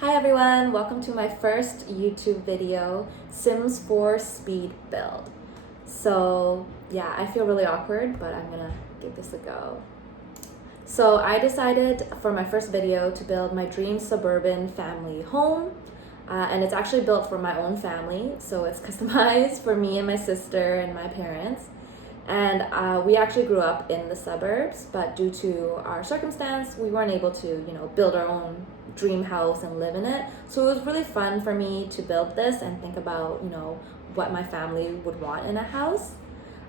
Hi everyone, welcome to my first YouTube video, Sims 4 speed build. So yeah, I feel really awkward, but I'm gonna give this a go. So I decided for my first video to build my dream suburban family home. And it's actually built for my own family, so it's customized for me and my sister and my parents. And we actually grew up in the suburbs, but due to our circumstance, we weren't able to, build our own dream house and live in it. So it was really fun for me to build this and think about, what my family would want in a house.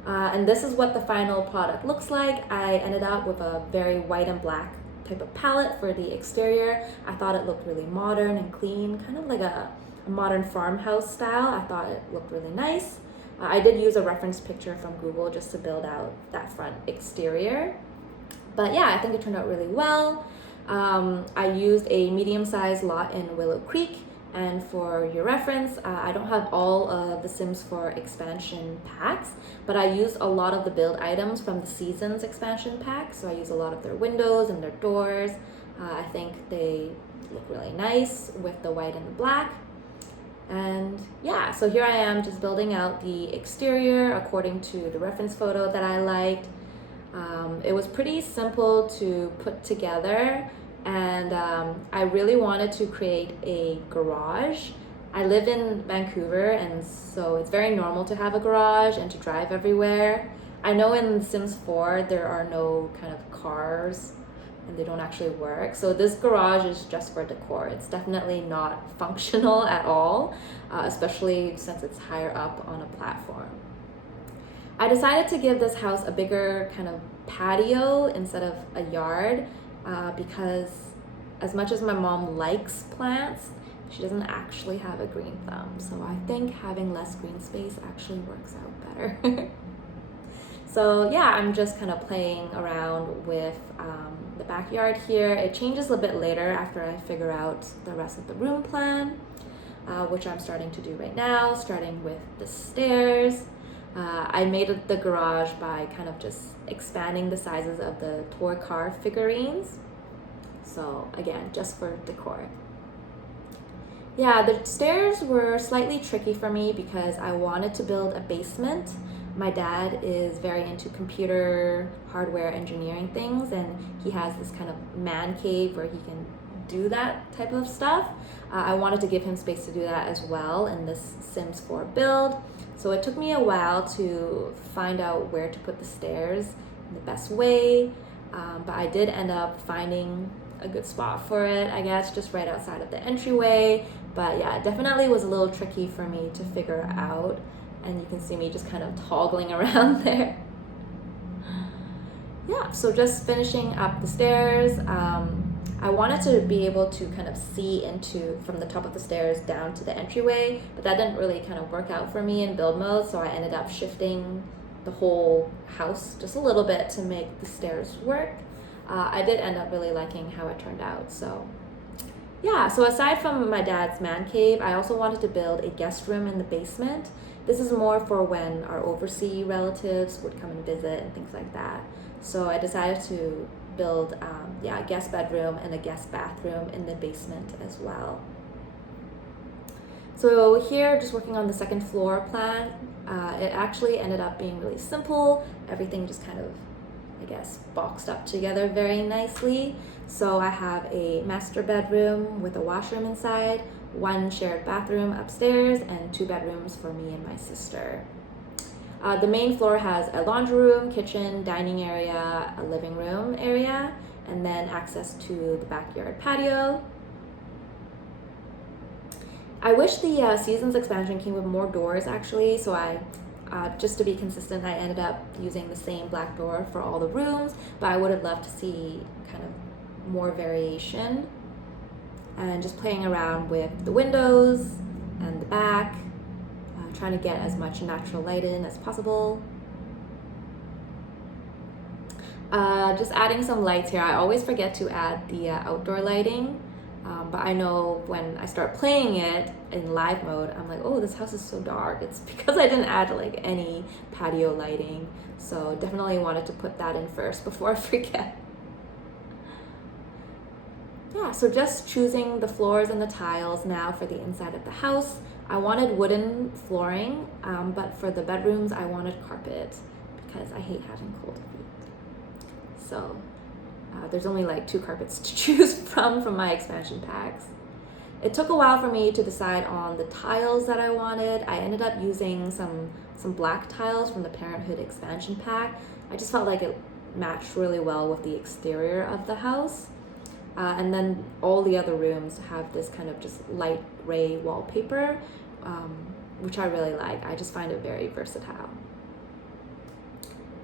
And this is what the final product looks like. I ended up with a very white and black type of palette for the exterior. I thought it looked really modern and clean, kind of like a modern farmhouse style. I thought it looked really nice. I did use a reference picture from Google just to build out that front exterior. But yeah, I think it turned out really well. I used a medium-sized lot in Willow Creek. And for your reference, I don't have all of the Sims 4 expansion packs, but I used a lot of the build items from the Seasons expansion pack. So I used a lot of their windows and their doors. I think they look really nice with the white and the black. And yeah, so here I am just building out the exterior according to the reference photo that I liked. It was pretty simple to put together, and I really wanted to create a garage. I live in Vancouver, and so it's very normal to have a garage and to drive everywhere. I know in Sims 4 there are no kind of cars and they don't actually work. So this garage is just for decor. It's definitely not functional at all, especially since it's higher up on a platform. I decided to give this house a bigger kind of patio instead of a yard because as much as my mom likes plants, she doesn't actually have a green thumb. So I think having less green space actually works out better. So yeah, I'm just kind of playing around with the backyard here. It changes a bit later after I figure out the rest of the room plan, which I'm starting to do right now, starting with the stairs. I made the garage by kind of just expanding the sizes of the toy car figurines. So again, just for decor. Yeah, the stairs were slightly tricky for me because I wanted to build a basement. My dad is very into computer hardware engineering things, and he has this kind of man cave where he can do that type of stuff. I wanted to give him space to do that as well in this Sims 4 build. So it took me a while to find out where to put the stairs in the best way, but I did end up finding a good spot for it, I guess, just right outside of the entryway. But yeah, it definitely was a little tricky for me to figure out. And you can see me just kind of toggling around there. Yeah, so just finishing up the stairs. I wanted to be able to kind of see into from the top of the stairs down to the entryway, but that didn't really kind of work out for me in build mode, so I ended up shifting the whole house just a little bit to make the stairs work. I did end up really liking how it turned out, so yeah. So aside from my dad's man cave, I also wanted to build a guest room in the basement. This is more for when our overseas relatives would come and visit and things like that. So I decided to build a guest bedroom and a guest bathroom in the basement as well. So here, just working on the second floor plan, it actually ended up being really simple. Everything just kind of, I guess, boxed up together very nicely. So I have a master bedroom with a washroom inside, one shared bathroom upstairs, and 2 bedrooms for me and my sister. The main floor has a laundry room, kitchen, dining area, a living room area, and then access to the backyard patio. I wish the Seasons expansion came with more doors actually, so just to be consistent, I ended up using the same black door for all the rooms, but I would have loved to see kind of more variation. And just playing around with the windows and the back, trying to get as much natural light in as possible. Just adding some lights here. I always forget to add the outdoor lighting, but I know when I start playing it in live mode, I'm like, oh, this house is so dark. It's because I didn't add like any patio lighting, so definitely wanted to put that in first before I forget. yeah, so just choosing the floors and the tiles now for the inside of the house. I wanted wooden flooring, but for the bedrooms, I wanted carpet because I hate having cold feet. So there's only like 2 carpets to choose from my expansion packs. It took a while for me to decide on the tiles that I wanted. I ended up using some black tiles from the Parenthood expansion pack. I just felt like it matched really well with the exterior of the house. And then all the other rooms have this kind of just light gray wallpaper, which I really like. I just find it very versatile.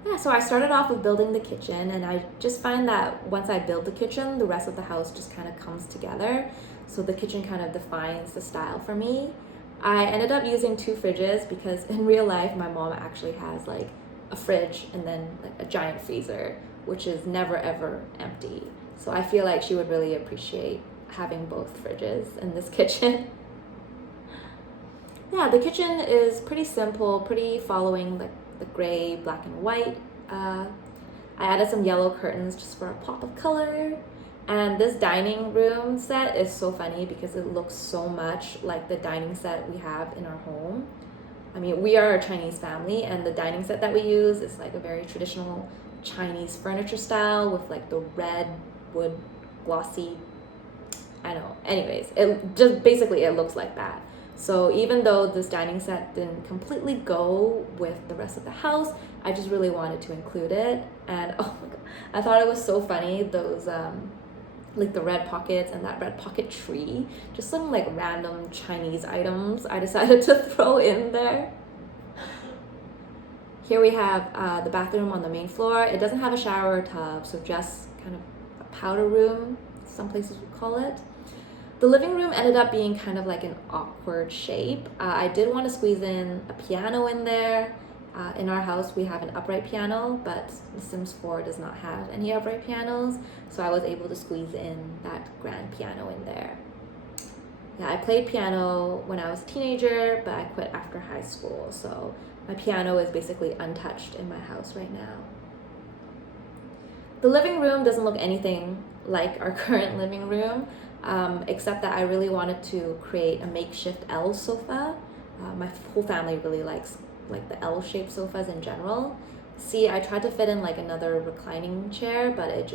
Yeah, so I started off with building the kitchen, and I just find that once I build the kitchen, the rest of the house just kind of comes together. So the kitchen kind of defines the style for me. I ended up using 2 fridges because in real life, my mom actually has like a fridge and then like a giant freezer, which is never ever empty. So I feel like she would really appreciate having both fridges in this kitchen. Yeah, the kitchen is pretty simple, pretty following the gray, black and white. I added some yellow curtains just for a pop of color. And this dining room set is so funny because it looks so much like the dining set we have in our home. I mean, we are a Chinese family, and the dining set that we use is like a very traditional Chinese furniture style with like the red wood glossy, I know. Anyways, it just basically it looks like that. So even though this dining set didn't completely go with the rest of the house, I just really wanted to include it. And oh my god, I thought it was so funny, those like the red pockets and that red pocket tree, just some like random Chinese items I decided to throw in there. Here we have the bathroom on the main floor. It doesn't have a shower or tub, so just kind of a powder room, some places would call it. The living room ended up being kind of like an awkward shape. I did want to squeeze in a piano in there. In our house, we have an upright piano, but The Sims 4 does not have any upright pianos, so I was able to squeeze in that grand piano in there. Yeah, I played piano when I was a teenager, but I quit after high school, so my piano is basically untouched in my house right now. The living room doesn't look anything like our current living room, except that I really wanted to create a makeshift L sofa. My whole family really likes like the L-shaped sofas in general. See, I tried to fit in like another reclining chair, but it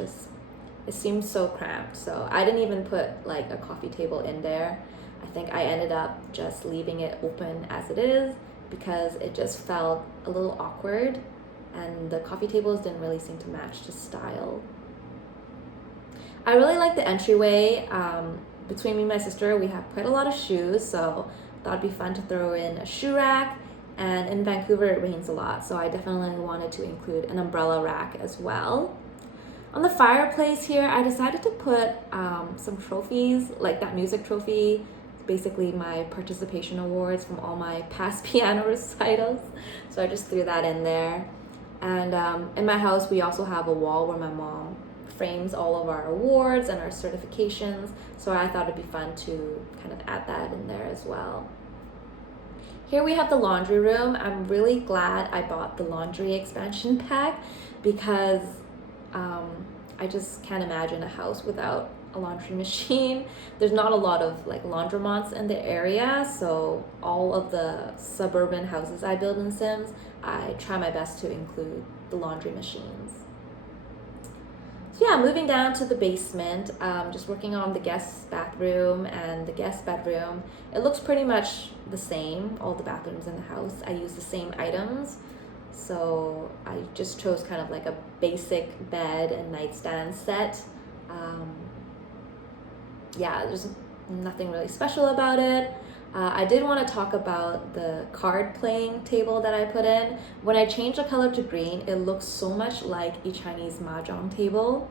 seemed so cramped. So I didn't even put like a coffee table in there. I think I ended up just leaving it open as it is because it just felt a little awkward, and the coffee tables didn't really seem to match the style. I really like the entryway. Between me and my sister, we have quite a lot of shoes, so I thought it'd be fun to throw in a shoe rack. And in Vancouver, it rains a lot, so I definitely wanted to include an umbrella rack as well. On the fireplace here, I decided to put some trophies, like that music trophy, basically my participation awards from all my past piano recitals. So I just threw that in there. And in my house, we also have a wall where my mom frames all of our awards and our certifications, so I thought it'd be fun to kind of add that in there as well. Here we have the laundry room. I'm really glad I bought the laundry expansion pack because I just can't imagine a house without a laundry machine. There's not a lot of like laundromats in the area, so all of the suburban houses I build in Sims, I try my best to include the laundry machines. So yeah, moving down to the basement, just working on the guest bathroom and the guest bedroom. It looks pretty much the same, all the bathrooms in the house. I use the same items. So I just chose kind of like a basic bed and nightstand set. Yeah, there's nothing really special about it. I did want to talk about the card playing table that I put in. When I changed the color to green, it looks so much like a Chinese mahjong table.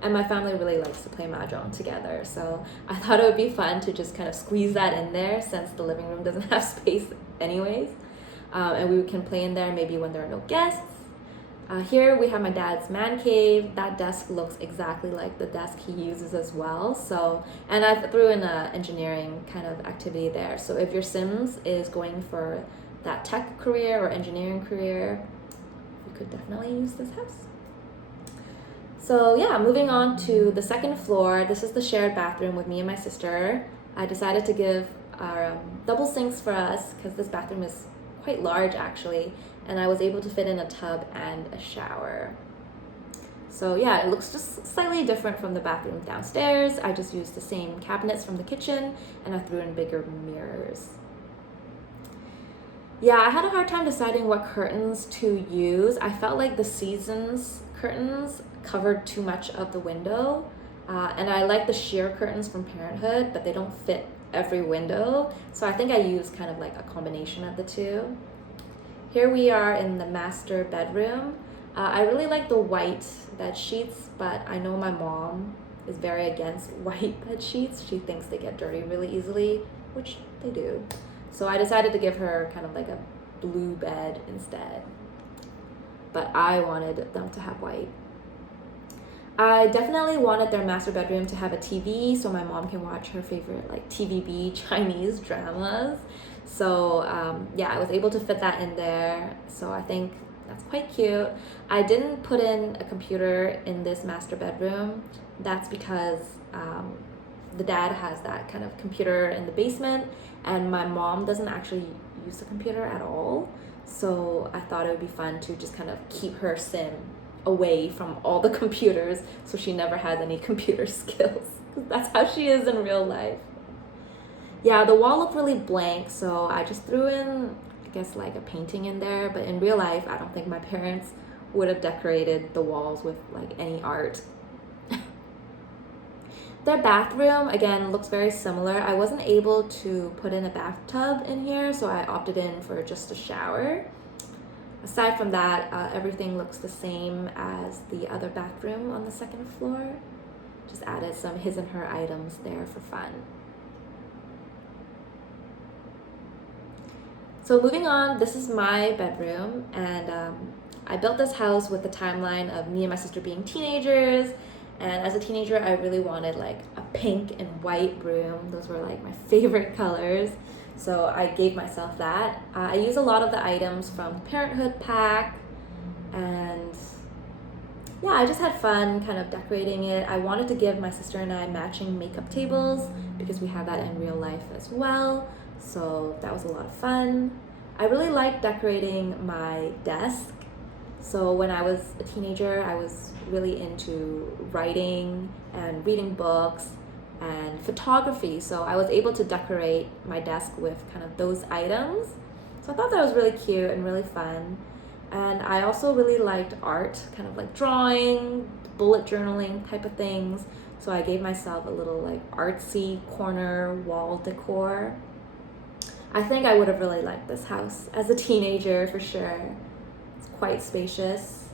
And my family really likes to play mahjong together. So I thought it would be fun to just kind of squeeze that in there since the living room doesn't have space anyways. And we can play in there maybe when there are no guests. Here we have my dad's man cave. That desk looks exactly like the desk he uses as well. So, and I threw in an engineering kind of activity there. So if your Sims is going for that tech career or engineering career, you could definitely use this house. So yeah, moving on to the second floor. This is the shared bathroom with me and my sister. I decided to give our double sinks for us because this bathroom is quite large actually, and I was able to fit in a tub and a shower. So yeah, it looks just slightly different from the bathroom downstairs. I just used the same cabinets from the kitchen and I threw in bigger mirrors. Yeah, I had a hard time deciding what curtains to use. I felt like the Seasons curtains covered too much of the window. And I like the sheer curtains from Parenthood, but they don't fit every window. So I think I used kind of like a combination of the two. Here we are in the master bedroom. I really like the white bed sheets, but I know my mom is very against white bed sheets. She thinks they get dirty really easily, which they do. So I decided to give her kind of like a blue bed instead. But I wanted them to have white. I definitely wanted their master bedroom to have a TV so my mom can watch her favorite like TVB Chinese dramas. So yeah, I was able to fit that in there. So I think that's quite cute. I didn't put in a computer in this master bedroom. That's because the dad has that kind of computer in the basement and my mom doesn't actually use the computer at all. So I thought it would be fun to just kind of keep her sim away from all the computers so she never has any computer skills. That's how she is in real life. Yeah, the wall looked really blank, so I just threw in, I guess, like a painting in there. But in real life, I don't think my parents would have decorated the walls with like any art. Their bathroom, again, looks very similar. I wasn't able to put in a bathtub in here, so I opted in for just a shower. Aside from that, everything looks the same as the other bathroom on the second floor. Just added some his and her items there for fun. So moving on, this is my bedroom, and I built this house with the timeline of me and my sister being teenagers. And as a teenager, I really wanted like a pink and white room. Those were like my favorite colors. So I gave myself that. I use a lot of the items from Parenthood pack, and yeah, I just had fun kind of decorating it. I wanted to give my sister and I matching makeup tables because we have that in real life as well. So that was a lot of fun. I really liked decorating my desk. So when I was a teenager, I was really into writing and reading books and photography. So I was able to decorate my desk with kind of those items. So I thought that was really cute and really fun. And I also really liked art, kind of like drawing, bullet journaling type of things. So I gave myself a little like artsy corner wall decor. I think I would have really liked this house as a teenager for sure. It's quite spacious.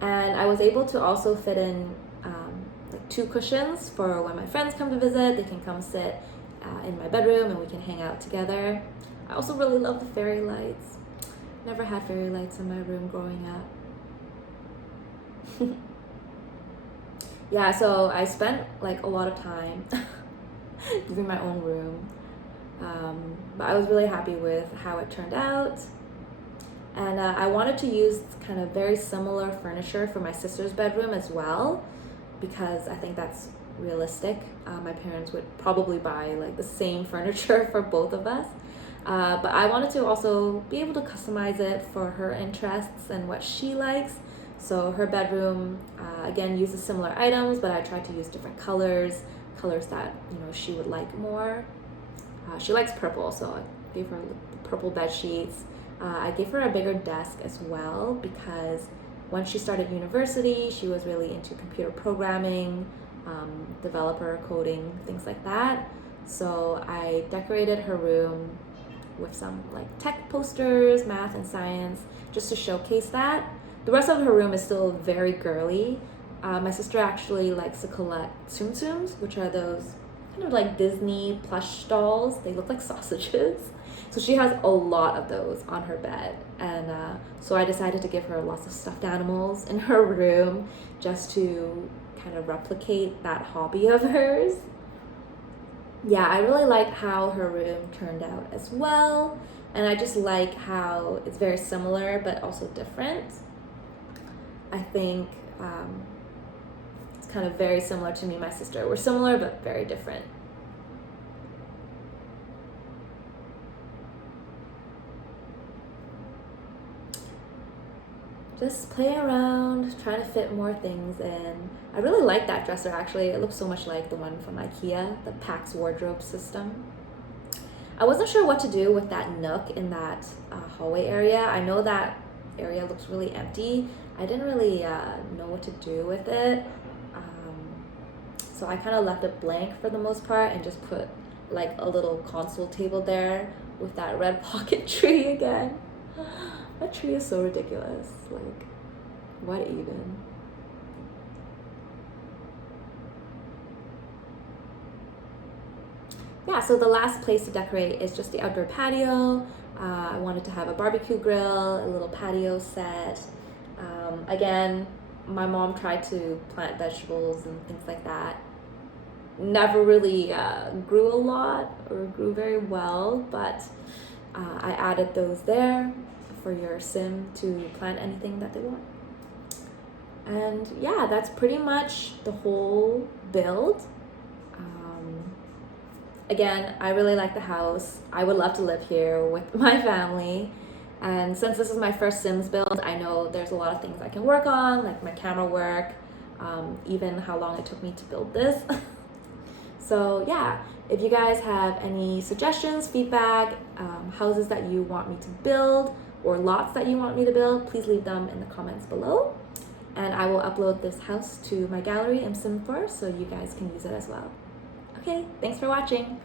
And I was able to also fit in like 2 cushions for when my friends come to visit. They can come sit in my bedroom and we can hang out together. I also really love the fairy lights. Never had fairy lights in my room growing up. Yeah, so I spent like a lot of time doing my own room. But I was really happy with how it turned out. And I wanted to use kind of very similar furniture for my sister's bedroom as well, because I think that's realistic. My parents would probably buy like the same furniture for both of us. But I wanted to also be able to customize it for her interests and what she likes. So her bedroom, again, uses similar items, but I tried to use different colors that, you know, she would like more. She likes purple, so I gave her purple bed sheets. I gave her a bigger desk as well because when she started university, she was really into computer programming, developer coding, things like that. So I decorated her room with some like tech posters, math and science, just to showcase that. The rest of her room is still very girly. My sister actually likes to collect tsum tsums, which are those kind of like Disney plush dolls. They look like sausages. So she has a lot of those on her bed. And so I decided to give her lots of stuffed animals in her room just to kind of replicate that hobby of hers. Yeah, I really like how her room turned out as well. And I just like how it's very similar but also different. I think It's kind of very similar to me and my sister. We're similar but very different. Just playing around, trying to fit more things in. I really like that dresser actually. It looks so much like the one from IKEA, the Pax wardrobe system. I wasn't sure what to do with that nook in that hallway area. I know that area looks really empty. I didn't really know what to do with it. So I kind of left it blank for the most part and just put like a little console table there with that red pocket tree again. That tree is so ridiculous. Like, what even? Yeah, so the last place to decorate is just the outdoor patio. I wanted to have a barbecue grill, a little patio set. Again, my mom tried to plant vegetables and things like that. Never really grew a lot or grew very well, but I added those there for your sim to plant anything that they want. And yeah, that's pretty much the whole build. Again, I really like the house. I would love to live here with my family. And since this is my first Sims build, I know there's a lot of things I can work on, like my camera work, even how long it took me to build this. So yeah, if you guys have any suggestions, feedback, houses that you want me to build, or lots that you want me to build, please leave them in the comments below. And I will upload this house to my gallery in Sim4 so you guys can use it as well. Okay, thanks for watching.